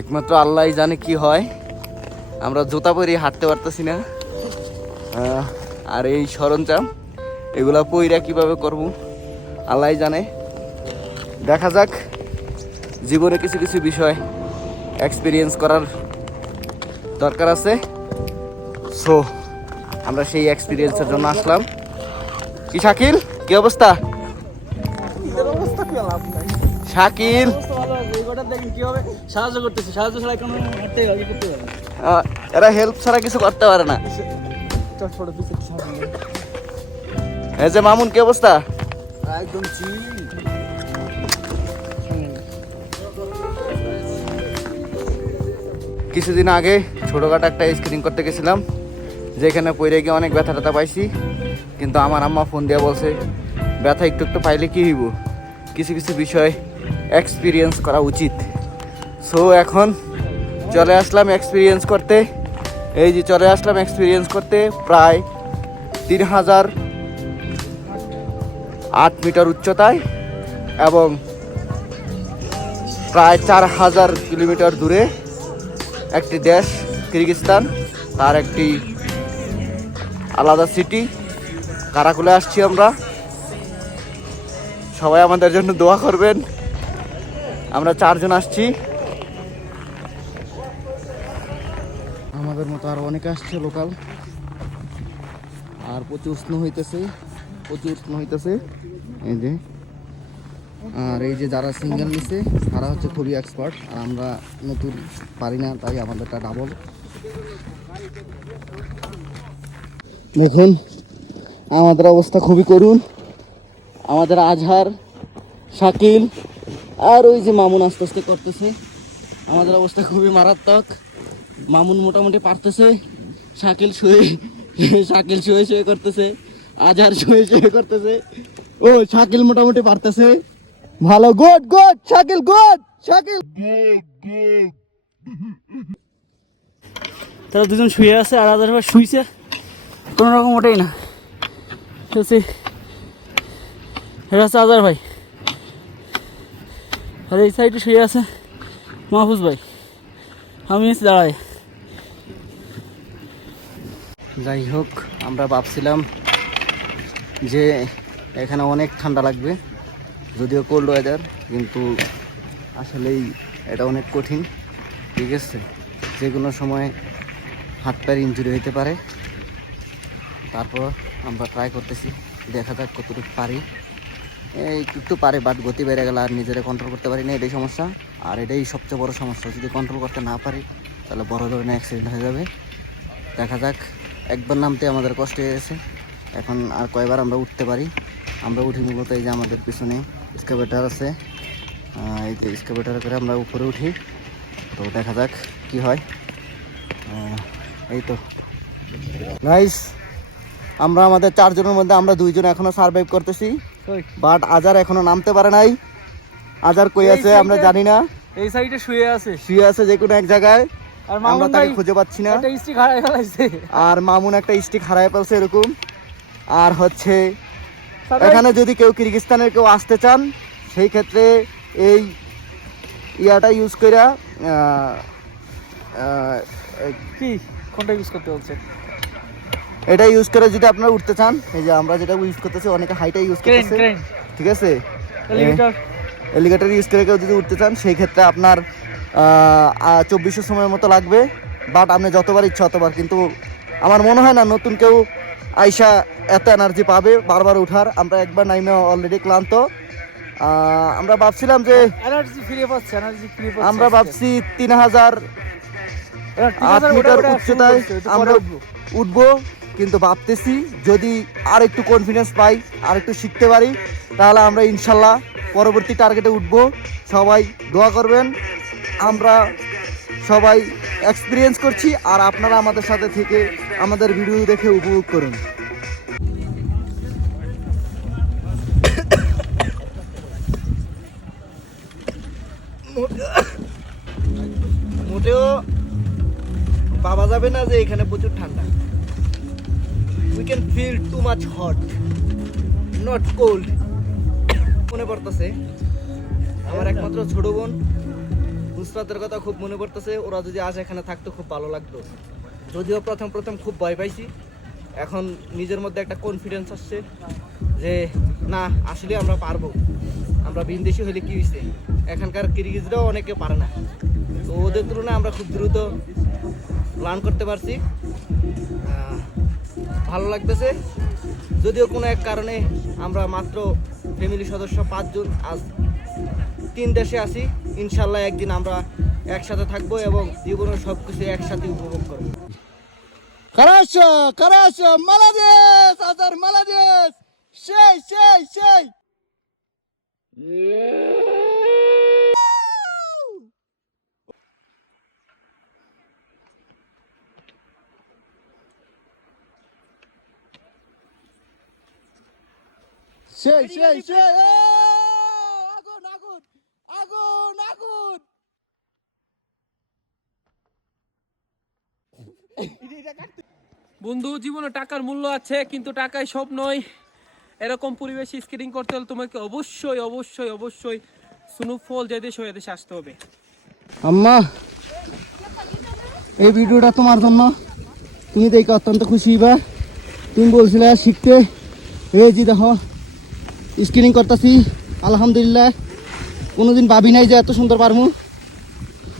একমাত্র আল্লাহই জানে কি হয়। আমরা জুতা পরে হাঁটতে পারতেছি না, আর এই সরঞ্জাম এগুলা পইরা কিভাবে করব আল্লাহই জানে। দেখা যাক, জীবনে কিছু কিছু বিষয় এক্সপিরিয়েন্স করার দরকার আছে। সো আমরা সেই এক্সপিরিয়েন্সের জন্য আসলাম। কি শাকিল, কি অবস্থা? শাকিল সাহায্য করতেছে, সাহায্য ছাড়া কোনো করতে পারে না। এরা হেল্প ছাড়া কিছু করতে পারে না। এই যে মামুন, কি অবস্থা? একদম কিছুদিন আগে ছোটোখাটো একটা স্ক্রিনিং করতে গেছিলাম, যেখানে পইরে গিয়ে অনেক ব্যথা ট্যাথা পাইছি। কিন্তু আমার আম্মা ফোন দিয়ে বলছে ব্যথা একটু একটু পাইলে কী হইব, কিছু কিছু বিষয় এক্সপিরিয়েন্স করা উচিত। সো এখন চলে আসলাম এক্সপিরিয়েন্স করতে। এই যে চলে আসলাম এক্সপিরিয়েন্স করতে প্রায় 3008 মিটার উচ্চতায় এবং প্রায় 4000 কিলোমিটার দূরে একটি দেশ কিরগিজস্তান, তার একটি আলাদা সিটি কারাকুলে আসছি আমরা। সবাই আমাদের জন্য দোয়া করবেন। আমরা 4 জন আসছি, আমাদের মতো আরো অনেকে আসছে লোকাল। আর প্রচুর স্নো হইতেছে, এই যে। আর এই যে যারা সিঙ্গেল নিছে তারা হচ্ছে খুবই এক্সপার্ট, আর আমরা নতুন পারি না, তাই আমাদেরটা ডাবল। দেখুন আমাদের অবস্থা খুবই করুণ। আমাদের আজহার, শাকিল আর ওই যে মামুন আস্তে আস্তে করতেছে। আমাদের অবস্থা খুবই মারাত্মক। মামুন মোটামুটি পারতেছে, শাকিল শুয়ে করতেছে, আজহার শুয়ে করতেছে। ও শাকিল মোটামুটি পারতেছে, ভালো, good good Shakil, good Shakil. তারা দুজন শুয়ে আছে, আর আদার শুইছে কোনো রকম ওঠেই না। এটা হচ্ছে আজার ভাই, আর এই সাইডে শুয়ে আছে মাহফুজ ভাই, আমি এসে দাঁড়াই। যাই হোক, আমরা ভাবছিলাম যে এখানে অনেক ঠান্ডা লাগবে, যদিও কোল্ড ওয়েদার, কিন্তু আসলেই এটা অনেক কঠিন। ঠিক আছে, যে কোনো সময় হাত পায়ের ইনজুরি হতে পারে। তারপর আমরা ট্রাই করতেছি, দেখা যাক কতটুকু পারি। এই একটু পারে, বাট গতি বেড়ে গেলে আর নিজেরা কন্ট্রোল করতে পারি না, এটাই সমস্যা। আর এটাই সবচেয়ে বড় সমস্যা, যদি কন্ট্রোল করতে না পারি তাহলে বড় ধরনের অ্যাক্সিডেন্ট হয়ে যাবে। দেখা যাক, একবার নামতে আমাদের কষ্ট হয়ে গেছে, এখন আর কয়বার আমরা উঠতে পারি। আমরা উঠি মূলত এই যে আমাদের পিছনে এক্সকাভেটর আছে, এই যে এক্সকাভেটর করে আমরা উপরে উঠি। তো দেখা যাক কি হয়। এই তো গাইস, আমরা আমাদের 4 জনের মধ্যে আমরা 2 জন এখনো সার্ভাইভ করতেছি, বাট আজার এখনো নামতে পারে নাই। আজার কই আছে আমরা জানি না, এই সাইডে শুয়ে আছে যে কোনো এক জায়গায়, আমরা তাকে খুঁজে পাচ্ছি না। আর মামুন একটা স্টিক হারায় ফেলছে এরকম। আর হচ্ছে এখানে যদি কেউ কিরগিজস্তানের কেউ আসতে চান, সেই ক্ষেত্রে এই ইয়াটা ইউজ কইরা কোনটা ইউজ করতে হচ্ছে, এটা ইউজ করে যদি আপনারা উঠতে চান, এই যে আমরা যেটা ইউজ করতেছি, অনেকে হাইটা ইউজ করতেছে, ঠিক আছে, এলিগেটর ইউজ করে কেউ যদি উঠতে চান, সেই ক্ষেত্রে আপনার 2400 সময়ের মতো লাগবে। বাট আপনি যতবার ইচ্ছা ততবার, কিন্তু আমার মনে হয় না নতুন কেউ আইসা এত এনার্জি পাবে বারবার উঠার। আমরা একবার নাইমে অলরেডি ক্লান্ত। আমরা ভাবছিলাম যে আমরা ভাবছি 3008 মিটার উচ্চতায় আমরা উঠবো, কিন্তু ভাবতেছি যদি আর একটু কনফিডেন্স পাই, আর একটু শিখতে পারি, তাহলে আমরা ইনশাল্লাহ পরবর্তী টার্গেটে উঠবো। সবাই দোয়া করবেন। আমরা সবাই এক্সপিরিয়েন্স করছি, আর আপনারা আমাদের সাথে থেকে আমাদের ভিডিও দেখে উপভোগ করুন। মোটেও ভাবা যাবে না যে এখানে প্রচুর ঠান্ডা। We can feel too much hot, not cold. মনে পড়তেছে আমার একমাত্র ছোট বোন, নুসরাতের কথা খুব মনে পড়তেছে। ওরা যদি আজ এখানে থাকতো খুব ভালো লাগতো। যদিও প্রথম প্রথম খুব ভয় পাইছি, এখন নিজের মধ্যে একটা কনফিডেন্স আসছে যে না আসলে আমরা পারবো। আমরা বিনদেশি হলে কি হয়েছে, এখানকার কিরগিজরাও অনেকে পারে না, তো ওদের তুলনায় আমরা খুব দ্রুত লার্ন করতে পারছি। ভালো লাগতেছে। যদিও কোনো এক কারণে আমরা মাত্র ফ্যামিলি সদস্য 5 জন আজ 3 দেশে আছি। ইনশাল্লাহ একদিন আমরা একসাথে থাকবো এবং জীবনের সব কিছু একসাথে উপভোগ করবো। Хорошо, хорошо, молодец, Азар, молодец! Шей, шей, шей! Шей, шей, шей! Агун, агун! Агун, агун! বন্ধু, জীবনে টাকার মূল্য আছে, কিন্তু টাকায় সব নয়। এরকম পরিবেশে স্কেটিং করতে হলে তোমাকে অবশ্যই অবশ্যই অবশ্যই স্নোফল যে দেশ ওই দেশে আসতে হবে। আম্মা, এই ভিডিওটা তোমার জন্য। তুমি দেখে অত্যন্ত খুশি হইবা। তুমি বলছিলে শিখতে, এই যে দেখো স্কেটিং করতেছি আলহামদুলিল্লাহ। কোনোদিন ভাবি নাই যে এত সুন্দর পারমু।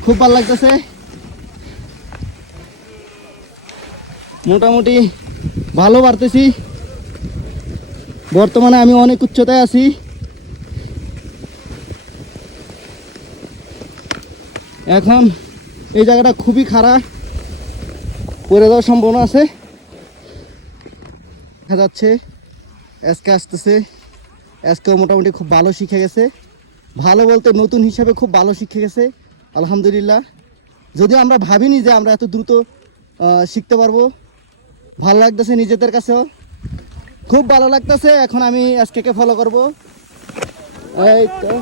খুব ভালো লাগতেছে। মোটামুটি ভালো পারতেছি। বর্তমানে আমি অনেক উচ্চতায় আছি। এখন এই জায়গাটা খুবই খারাপ, পড়ে যাওয়ার সম্ভাবনা আছে। দেখা যাচ্ছে আজকে আসতেছে। আজকেও মোটামুটি খুব ভালো শিখে গেছে। ভালো বলতে নতুন হিসাবে খুব ভালো শিখে গেছে আলহামদুলিল্লাহ। যদিও আমরা ভাবিনি যে আমরা এত দ্রুত শিখতে পারবো। ভালো লাগতেছে নিজেদের কাছেও, খুব ভালো লাগতেছে। এখন আমি এসকে ফলো করব। এই তো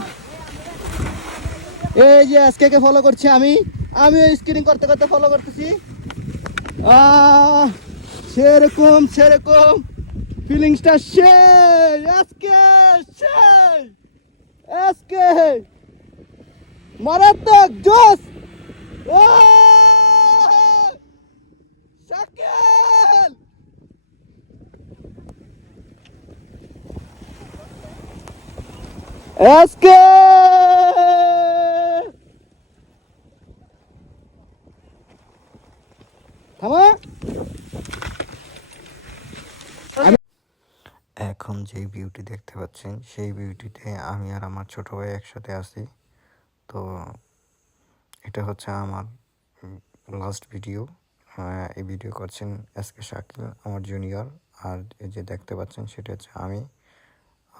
এই যে এসকে ফলো করছি আমি স্ক্রিনিং করতে করতে ফলো করতেছি। সেরকম সেরকম ফিলিংসটা সেই এসকে মারাত্মক জোস। শাকিল এসকে থামা। এখন যে ভিউটি দেখতে পাচ্ছেন সেই ভিউটিতে আমি আর আমার ছোট ভাই একসাথে আছি। তো এটা হচ্ছে আমার লাস্ট ভিডিও। এই ভিডিও করছেন এসকে শাকিল, আমার জুনিয়র। আর এই যে দেখতে পাচ্ছেন সেটা হচ্ছে আমি।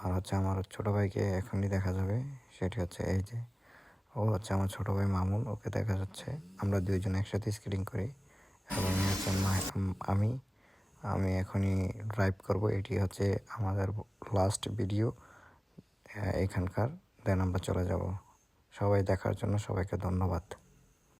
আর হচ্ছে আমার ছোট ভাইকে এখনই দেখা যাবে, সেটি হচ্ছে এই যে ও হচ্ছে আমার ছোট ভাই মামুন, ওকে দেখা যাচ্ছে। আমরা দুইজন একসাথে স্কেটিং করি। এবং হচ্ছে আমি এখনই ড্রাইভ করব। এটি হচ্ছে আমাদের লাস্ট ভিডিও এখানকার। দেন আমরা চলে যাব। সবাই দেখার জন্য সবাইকে ধন্যবাদ।